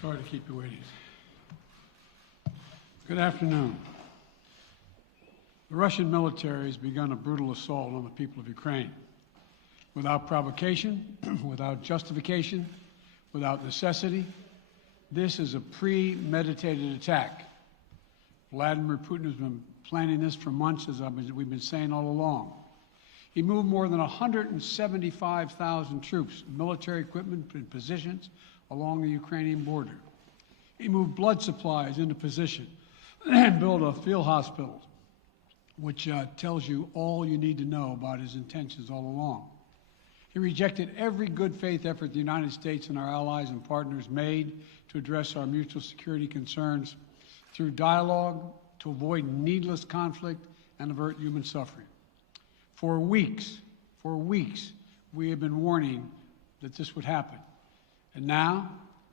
Sorry to keep you waiting. Good afternoon. The Russian military has begun a brutal assault on the people of Ukraine. Without provocation, without justification, without necessity, this is a premeditated attack. Vladimir Putin has been planning this for months, as we've been saying all along. He moved more than 175,000 troops, military equipment, and positions along the Ukrainian border. He moved blood supplies into position and built a field hospital, which tells you all you need to know about his intentions all along. He rejected every good faith effort the United States and our allies and partners made to address our mutual security concerns through dialogue to avoid needless conflict and avert human suffering. For weeks, we have been warning that this would happen. And now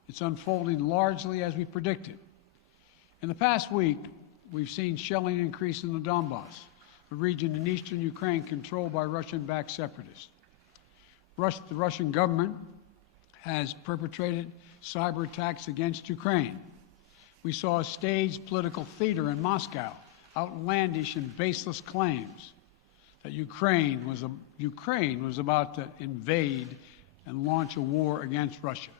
it's unfolding largely as we predicted. In the past week, we've seen shelling increase in the Donbass, a region in eastern Ukraine controlled by Russian-backed separatists. The Russian government has perpetrated cyber attacks against Ukraine. We saw a staged political theater in Moscow, outlandish and baseless claims that Ukraine was about to invade and launch a war against Russia,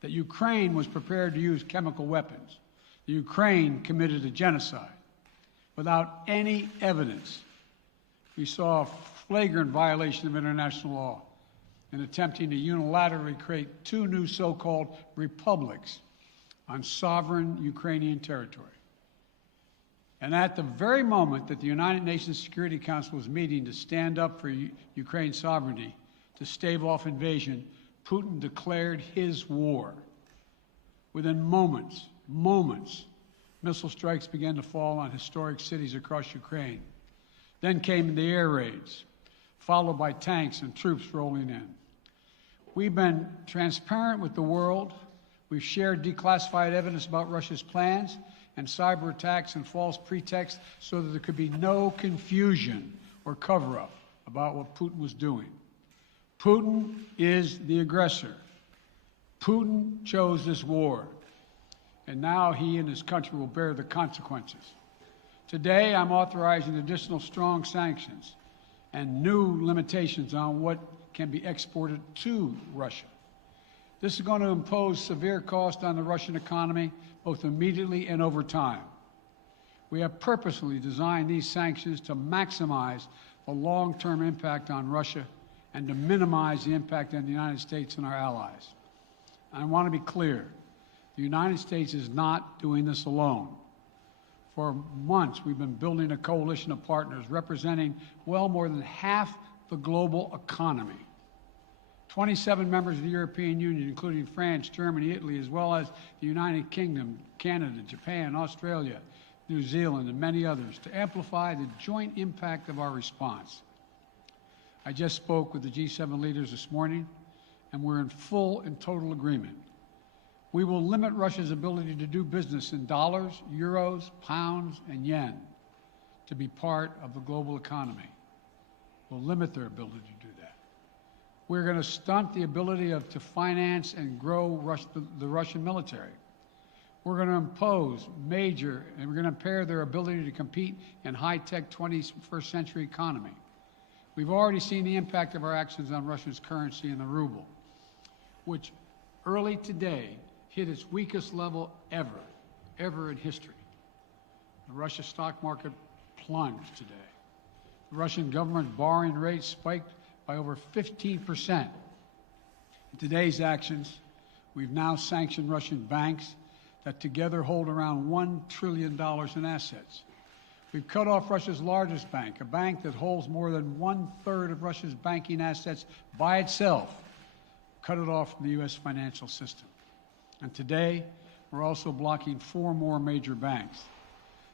that Ukraine was prepared to use chemical weapons, that Ukraine committed a genocide. Without any evidence, we saw a flagrant violation of international law in attempting to unilaterally create two new so-called republics on sovereign Ukrainian territory. And at the very moment that the United Nations Security Council was meeting to stand up for Ukraine's sovereignty, to stave off invasion, Putin declared his war. Within moments, missile strikes began to fall on historic cities across Ukraine. Then came the air raids, followed by tanks and troops rolling in. We've been transparent with the world. We've shared declassified evidence about Russia's plans and cyber attacks and false pretexts so that there could be no confusion or cover-up about what Putin was doing. Putin is the aggressor. Putin chose this war, and now he and his country will bear the consequences. Today, I'm authorizing additional strong sanctions and new limitations on what can be exported to Russia. This is going to impose severe cost on the Russian economy, both immediately and over time. We have purposely designed these sanctions to maximize the long-term impact on Russia and to minimize the impact on the United States and our allies. I want to be clear, the United States is not doing this alone. For months, we've been building a coalition of partners representing well more than half the global economy. 27 members of the European Union, including France, Germany, Italy, as well as the United Kingdom, Canada, Japan, Australia, New Zealand, and many others, to amplify the joint impact of our response. I just spoke with the G7 leaders this morning, and we're in full and total agreement. We will limit Russia's ability to do business in dollars, euros, pounds, and yen to be part of the global economy. We'll limit their ability to do that. We're going to stunt the ability to finance and grow the Russian military. We're going to impose and we're going to impair their ability to compete in high-tech 21st century economy. We've already seen the impact of our actions on Russia's currency and the ruble, which early today hit its weakest level ever in history. The Russia stock market plunged today. The Russian government borrowing rate spiked by over 15%. In today's actions, we've now sanctioned Russian banks that together hold around $1 trillion in assets. We've cut off Russia's largest bank, a bank that holds more than 1/3 of Russia's banking assets by itself, cut it off from the U.S. financial system. And today, we're also blocking 4 more major banks.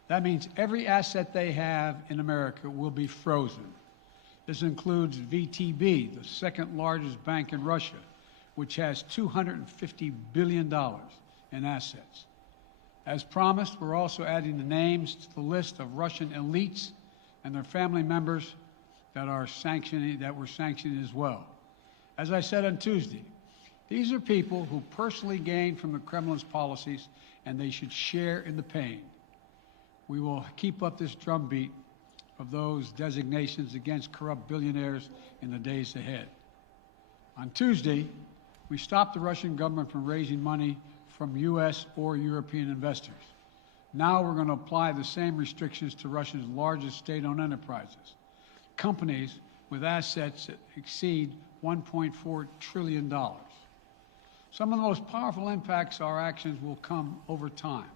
That means every asset they have in America will be frozen. This includes VTB, the second largest bank in Russia, which has $250 billion in assets. As promised, we're also adding the names to the list of Russian elites and their family members that we're sanctioning as well. As I said on Tuesday, These are people who personally gain from the Kremlin's policies, and they should share in the pain. We will keep up this drumbeat of those designations against corrupt billionaires in the days ahead. On Tuesday, we stopped the Russian government from raising money from U.S. or European investors. Now we're going to apply the same restrictions to Russia's largest state-owned enterprises, companies with assets that exceed $1.4 trillion. Some of the most powerful impacts of our actions will come over time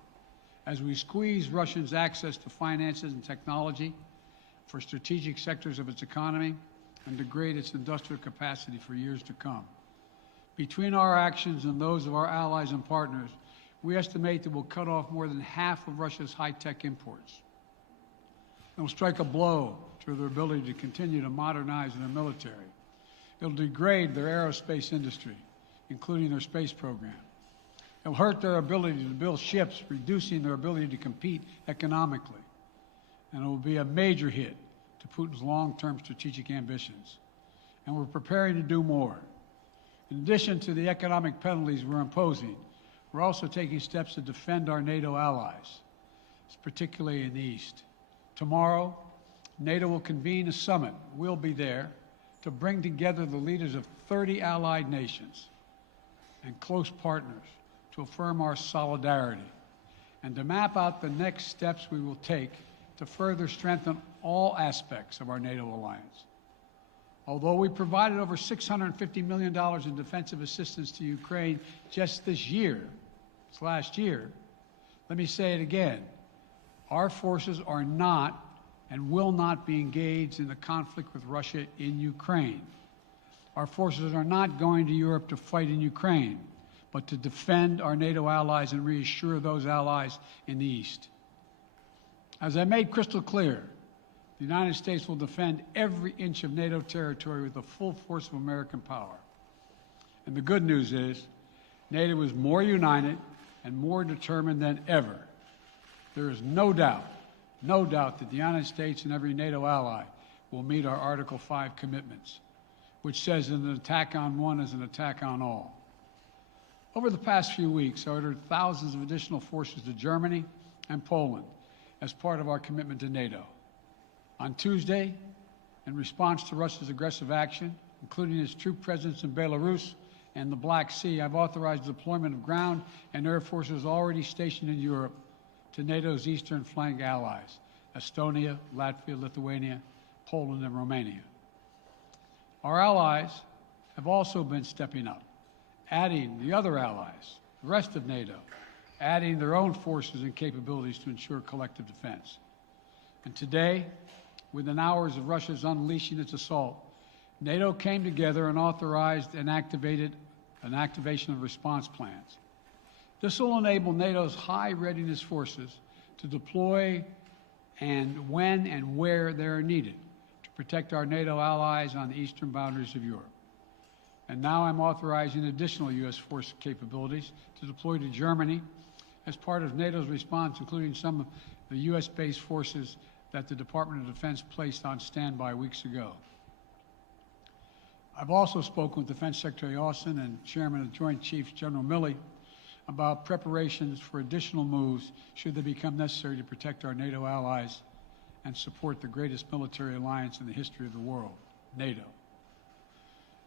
as we squeeze Russia's access to finances and technology for strategic sectors of its economy and degrade its industrial capacity for years to come. Between our actions and those of our allies and partners, we estimate that we'll cut off more than half of Russia's high-tech imports. It will strike a blow to their ability to continue to modernize their military. It will degrade their aerospace industry, including their space program. It will hurt their ability to build ships, reducing their ability to compete economically. And it will be a major hit to Putin's long-term strategic ambitions. And we're preparing to do more. In addition to the economic penalties we're imposing, we're also taking steps to defend our NATO allies, particularly in the East. Tomorrow, NATO will convene a summit. We'll be there to bring together the leaders of 30 allied nations and close partners to affirm our solidarity and to map out the next steps we will take to further strengthen all aspects of our NATO alliance. Although we provided over $650 million in defensive assistance to Ukraine just this last year, let me say it again. Our forces are not and will not be engaged in the conflict with Russia in Ukraine. Our forces are not going to Europe to fight in Ukraine, but to defend our NATO allies and reassure those allies in the East. As I made crystal clear, the United States will defend every inch of NATO territory with the full force of American power. And the good news is, NATO is more united and more determined than ever. There is no doubt that the United States and every NATO ally will meet our Article 5 commitments, which says that an attack on one is an attack on all. Over the past few weeks, I ordered thousands of additional forces to Germany and Poland as part of our commitment to NATO. On Tuesday, in response to Russia's aggressive action, including its troop presence in Belarus and the Black Sea, I've authorized the deployment of ground and air forces already stationed in Europe to NATO's eastern flank allies, Estonia, Latvia, Lithuania, Poland, and Romania. Our allies have also been stepping up, adding the other allies, the rest of NATO, adding their own forces and capabilities to ensure collective defense. And today, within hours of Russia's unleashing its assault, NATO came together and authorized and activated an activation of response plans. This will enable NATO's high readiness forces to deploy and when and where they are needed to protect our NATO allies on the eastern boundaries of Europe. And now I'm authorizing additional U.S. force capabilities to deploy to Germany as part of NATO's response, including some of the U.S.-based forces that the Department of Defense placed on standby weeks ago. I've also spoken with Defense Secretary Austin and Chairman of the Joint Chiefs, General Milley, about preparations for additional moves should they become necessary to protect our NATO allies and support the greatest military alliance in the history of the world, NATO.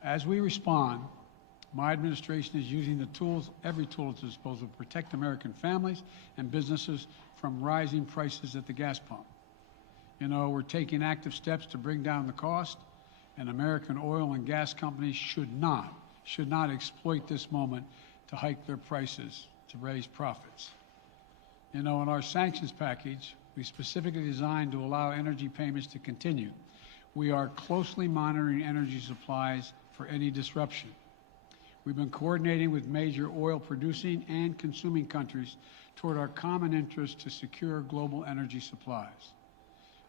As we respond, my administration is using the tools, every tool at its disposal to protect American families and businesses from rising prices at the gas pump. You know, we're taking active steps to bring down the cost, and American oil and gas companies should not exploit this moment to hike their prices to raise profits. You know, in our sanctions package, we specifically designed to allow energy payments to continue. We are closely monitoring energy supplies for any disruption. We've been coordinating with major oil producing and consuming countries toward our common interest to secure global energy supplies.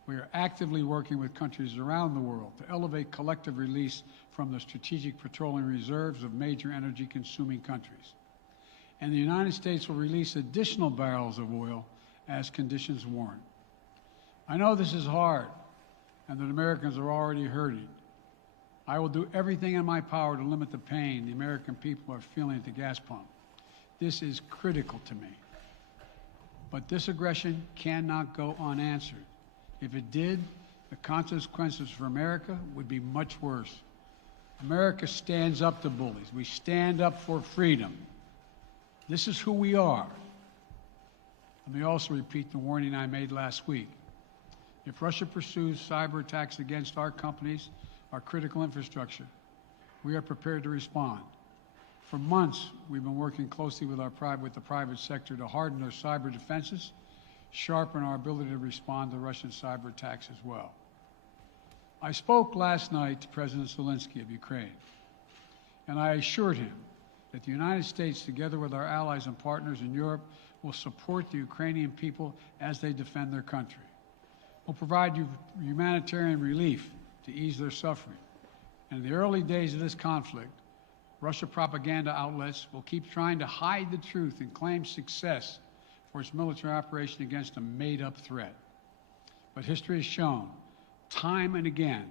We are actively working with countries around the world to elevate collective release from the strategic petroleum reserves of major energy consuming countries. And the United States will release additional barrels of oil as conditions warrant. I know this is hard and that Americans are already hurting, I will do everything in my power to limit the pain the American people are feeling at the gas pump. This is critical to me. But this aggression cannot go unanswered. If it did, the consequences for America would be much worse. America stands up to bullies. We stand up for freedom. This is who we are. Let me also repeat the warning I made last week. If Russia pursues cyber attacks against our companies, our critical infrastructure, we are prepared to respond. For months, we've been working closely with the private sector to harden our cyber defenses, sharpen our ability to respond to Russian cyber attacks as well. I spoke last night to President Zelensky of Ukraine, and I assured him that the United States, together with our allies and partners in Europe, will support the Ukrainian people as they defend their country. We'll provide humanitarian relief to ease their suffering. And in the early days of this conflict, Russia propaganda outlets will keep trying to hide the truth and claim success for its military operation against a made-up threat. But history has shown, time and again,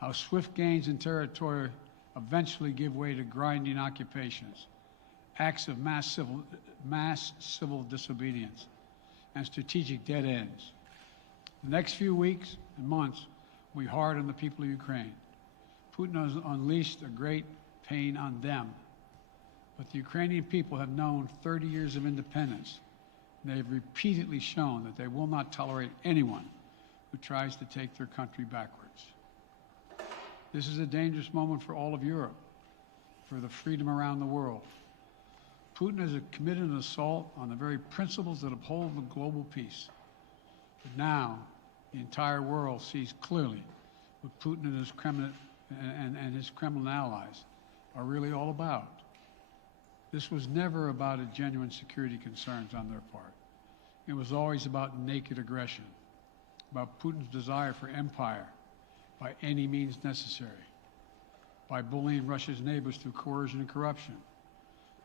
how swift gains in territory eventually give way to grinding occupations, acts of mass civil disobedience, and strategic dead ends. The next few weeks and months will be hard on the people of Ukraine. Putin has unleashed a great pain on them. But the Ukrainian people have known 30 years of independence. And they have repeatedly shown that they will not tolerate anyone who tries to take their country backwards. This is a dangerous moment for all of Europe, for the freedom around the world. Putin has committed an assault on the very principles that uphold the global peace. But now, the entire world sees clearly what Putin and his Kremlin allies are really all about. This was never about a genuine security concerns on their part. It was always about naked aggression, about Putin's desire for empire by any means necessary, by bullying Russia's neighbors through coercion and corruption,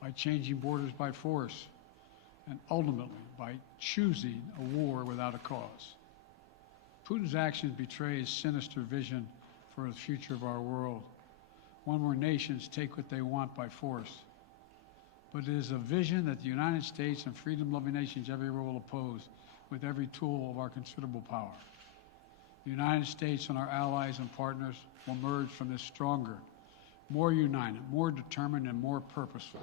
by changing borders by force, and ultimately by choosing a war without a cause. Putin's actions betray his sinister vision for the future of our world, one where nations take what they want by force. But it is a vision that the United States and freedom-loving nations everywhere will oppose with every tool of our considerable power. The United States and our allies and partners will emerge from this stronger, more united, more determined, and more purposeful.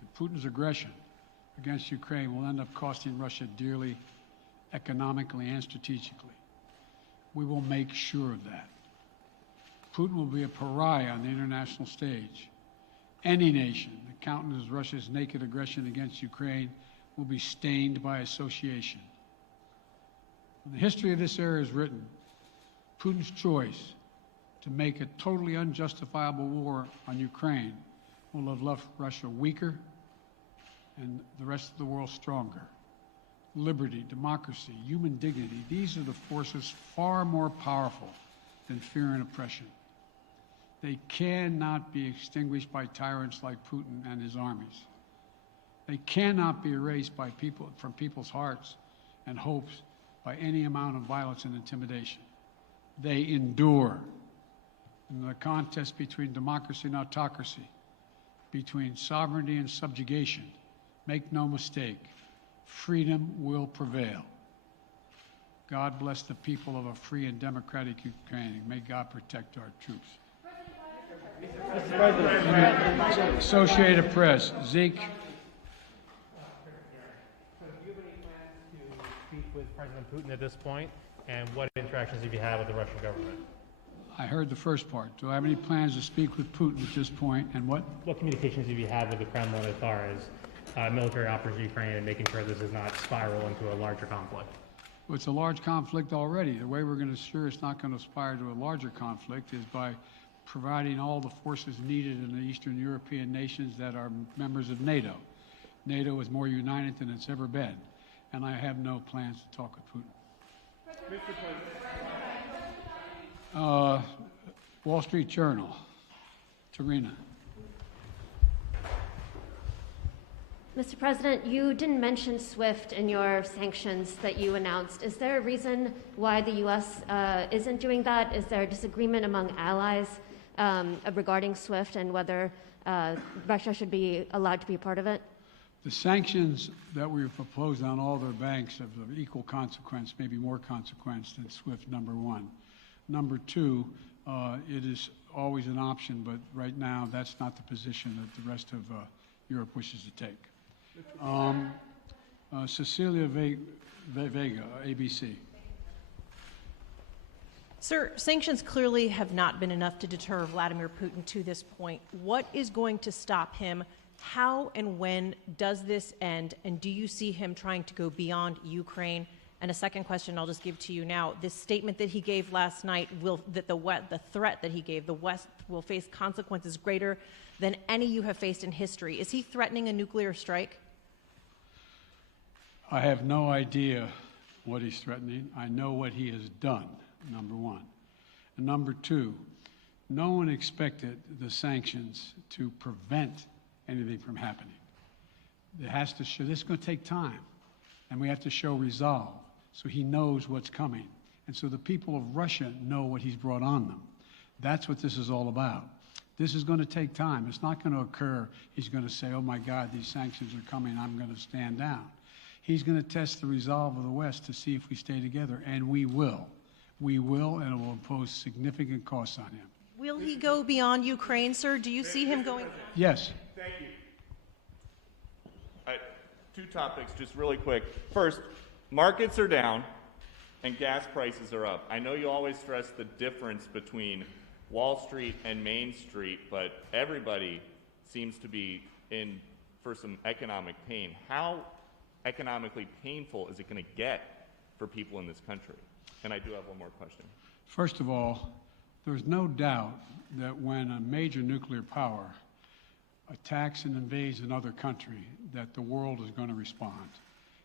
And Putin's aggression against Ukraine will end up costing Russia dearly, economically and strategically. We will make sure of that. Putin will be a pariah on the international stage. Any nation that countenances Russia's naked aggression against Ukraine will be stained by association. When the history of this era is written, Putin's choice to make a totally unjustifiable war on Ukraine will have left Russia weaker and the rest of the world stronger. Liberty, democracy, human dignity, these are the forces far more powerful than fear and oppression. They cannot be extinguished by tyrants like Putin and his armies. They cannot be erased from people's hearts and hopes by any amount of violence and intimidation. They endure. In the contest between democracy and autocracy, between sovereignty and subjugation, make no mistake, freedom will prevail. God bless the people of a free and democratic Ukraine. May God protect our troops. Associated Press, Zeke. So do you have any plans to speak with President Putin at this point? And what interactions have you had with the Russian government? I heard the first part. Do I have any plans to speak with Putin at this point, and what? What communications have you had with the Kremlin as far as military operations in Ukraine and making sure this does not spiral into a larger conflict? Well, it's a large conflict already. The way we're going to ensure it's not going to aspire to a larger conflict is by providing all the forces needed in the Eastern European nations that are members of NATO. NATO is more united than it's ever been, and I have no plans to talk with Putin. Wall Street Journal, Tarina. Mr. President, you didn't mention SWIFT in your sanctions that you announced. Is there a reason why the U.S. Isn't doing that? Is there a disagreement among allies regarding SWIFT and whether Russia should be allowed to be a part of it? The sanctions that we've proposed on all their banks have of equal consequence, maybe more consequence than SWIFT, number one. Number two, it is always an option, but right now that's not the position that the rest of Europe wishes to take. Cecilia Vega, ABC. Sir, sanctions clearly have not been enough to deter Vladimir Putin to this point. What is going to stop him? How and when does this end? And do you see him trying to go beyond Ukraine? And a second question I'll just give to you now. This statement that he gave last night, the threat that he gave, the West will face consequences greater than any you have faced in history. Is he threatening a nuclear strike? I have no idea what he's threatening. I know what he has done, number one. And number two, no one expected the sanctions to prevent anything from happening. It has to show, this is going to take time, and we have to show resolve so he knows what's coming. And so the people of Russia know what he's brought on them. That's what this is all about. This is going to take time. It's not going to occur, he's going to say, oh my God, these sanctions are coming, I'm going to stand down. He's going to test the resolve of the West to see if we stay together, and we will. We will, and it will impose significant costs on him. Will he go beyond Ukraine, sir? Do you see him going? Yes. Thank you. Two topics, just really quick. First, markets are down and gas prices are up. I know you always stress the difference between Wall Street and Main Street, but everybody seems to be in for some economic pain. How economically painful is it going to get for people in this country? And I do have one more question. First of all, there's no doubt that when a major nuclear power attacks and invades another country, that the world is going to respond,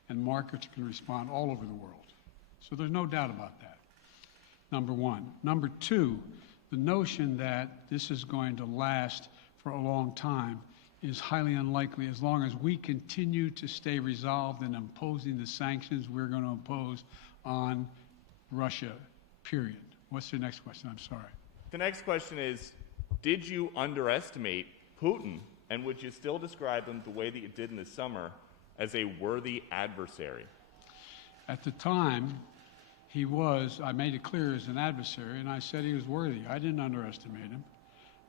and markets can respond all over the world. So there's no doubt about that, number one. Number two, the notion that this is going to last for a long time is highly unlikely as long as we continue to stay resolved in imposing the sanctions we're going to impose on Russia, period. What's the next question? I'm sorry. The next question is, did you underestimate Putin, and would you still describe him the way that you did in the summer as a worthy adversary? At the time, he was, I made it clear, as an adversary, and I said he was worthy. I didn't underestimate him.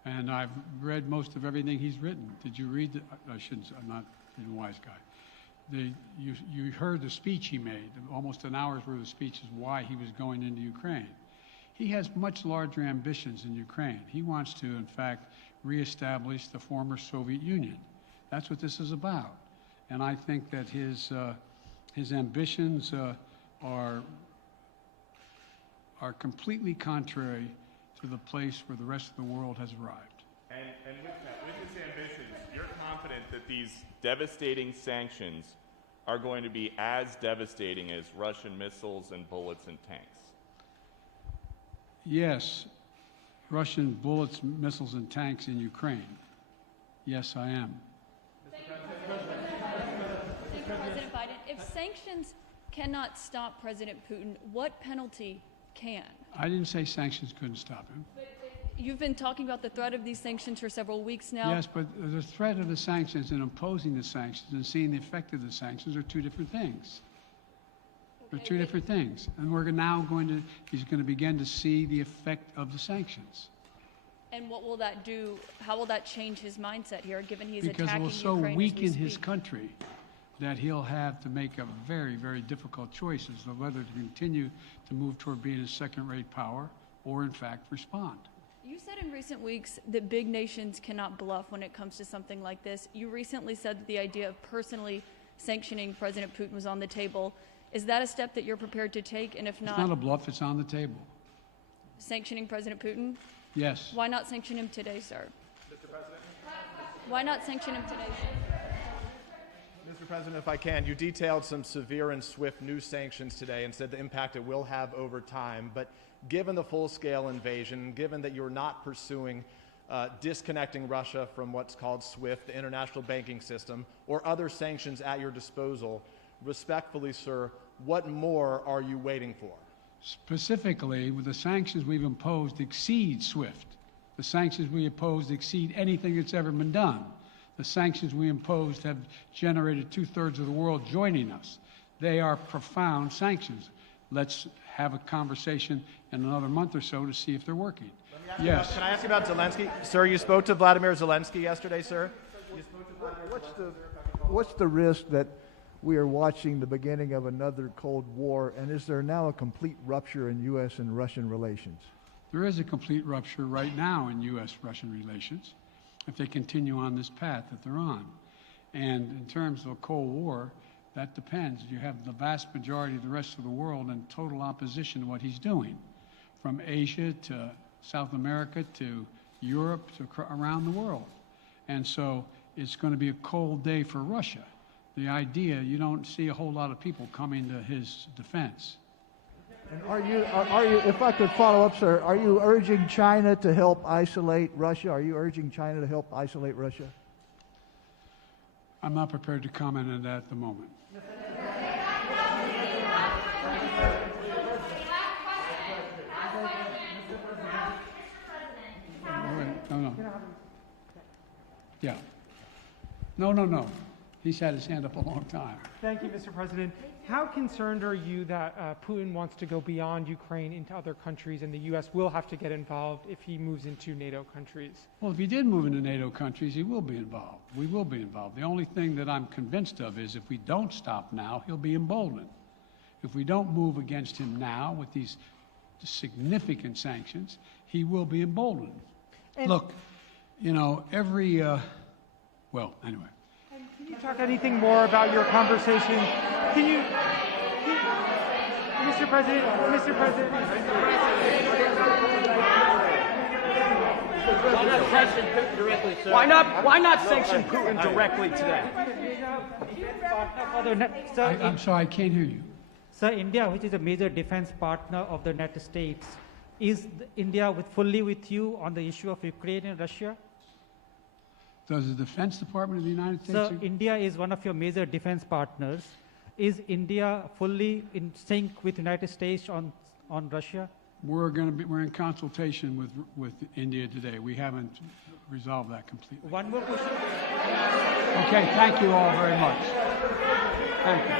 And I've read most of everything he's written. Did you read I shouldn't, I'm not being a wise guy. You heard the speech he made, almost an hour's worth of speeches, why he was going into Ukraine. He has much larger ambitions in Ukraine. He wants to, in fact, reestablish the former Soviet Union. That's what this is about. And I think that his ambitions are completely contrary to the place where the rest of the world has arrived. And with his ambitions, you're confident that these devastating sanctions are going to be as devastating as Russian missiles and bullets and tanks? Yes, Russian bullets, missiles, and tanks in Ukraine. Yes, I am. Thank you, President Biden. If sanctions cannot stop President Putin, what penalty can? I didn't say sanctions couldn't stop him. You've been talking about the threat of these sanctions for several weeks now. Yes, but the threat of the sanctions and imposing the sanctions and seeing the effect of the sanctions are two different things. They're two different things. And we're now he's going to begin to see the effect of the sanctions. And what will that do? How will that change his mindset here, given he's because attacking it will so Ukraine weaken his country that he'll have to make a very, very difficult choice as to whether to continue to move toward being a second-rate power or, in fact, respond. You said in recent weeks that big nations cannot bluff when it comes to something like this. You recently said that the idea of personally sanctioning President Putin was on the table. Is that a step that you're prepared to take? And if not, it's not a bluff, it's on the table. Sanctioning President Putin? Yes. Why not sanction him today, sir? Mr. President? Why not sanction him today, sir? Mr. President, if I can, you detailed some severe and swift new sanctions today and said the impact it will have over time. But given the full-scale invasion, given that you're not pursuing disconnecting Russia from what's called SWIFT, the international banking system, or other sanctions at your disposal. Respectfully, sir, what more are you waiting for? Specifically, with the sanctions we've imposed exceed SWIFT. The sanctions we imposed exceed anything that's ever been done. The sanctions we imposed have generated 2/3 of the world joining us. They are profound sanctions. Let's have a conversation in another month or so to see if they're working. Yes. Can I ask you about Zelensky? Sir, you spoke to Vladimir Zelensky yesterday, sir? What's the risk that we are watching the beginning of another Cold War, and is there now a complete rupture in U.S. and Russian relations? There is a complete rupture right now in U.S.-Russian relations if they continue on this path that they're on. And in terms of a Cold War, that depends. You have the vast majority of the rest of the world in total opposition to what he's doing, from Asia to South America to Europe to around the world. And so it's going to be a cold day for Russia. The idea, you don't see a whole lot of people coming to his defense. And are you, if I could follow up, sir, are you urging China to help isolate Russia? Are you urging China to help isolate Russia? I'm not prepared to comment on that at the moment. No. Yeah. No. He's had his hand up a long time. Thank you, Mr. President. How concerned are you that Putin wants to go beyond Ukraine into other countries, and the U.S. will have to get involved if he moves into NATO countries? Well, if he did move into NATO countries, he will be involved. We will be involved. The only thing that I'm convinced of is if we don't stop now, he'll be emboldened. If we don't move against him now with these significant sanctions, he will be emboldened. And look, well, anyway. Can you talk anything more about your conversation? Mr. President. Why not sanction Putin directly, sir? Why not sanction Putin directly today? I'm sorry, I can't hear you. Sir, India, which is a major defense partner of the United States, is India fully with you on the issue of Ukraine and Russia? Does the Defense Department of the United States... Sir, India is one of your major defense partners. Is India fully in sync with the United States on Russia? We're in consultation with India today. We haven't resolved that completely. One more question. Okay, thank you all very much. Thank you.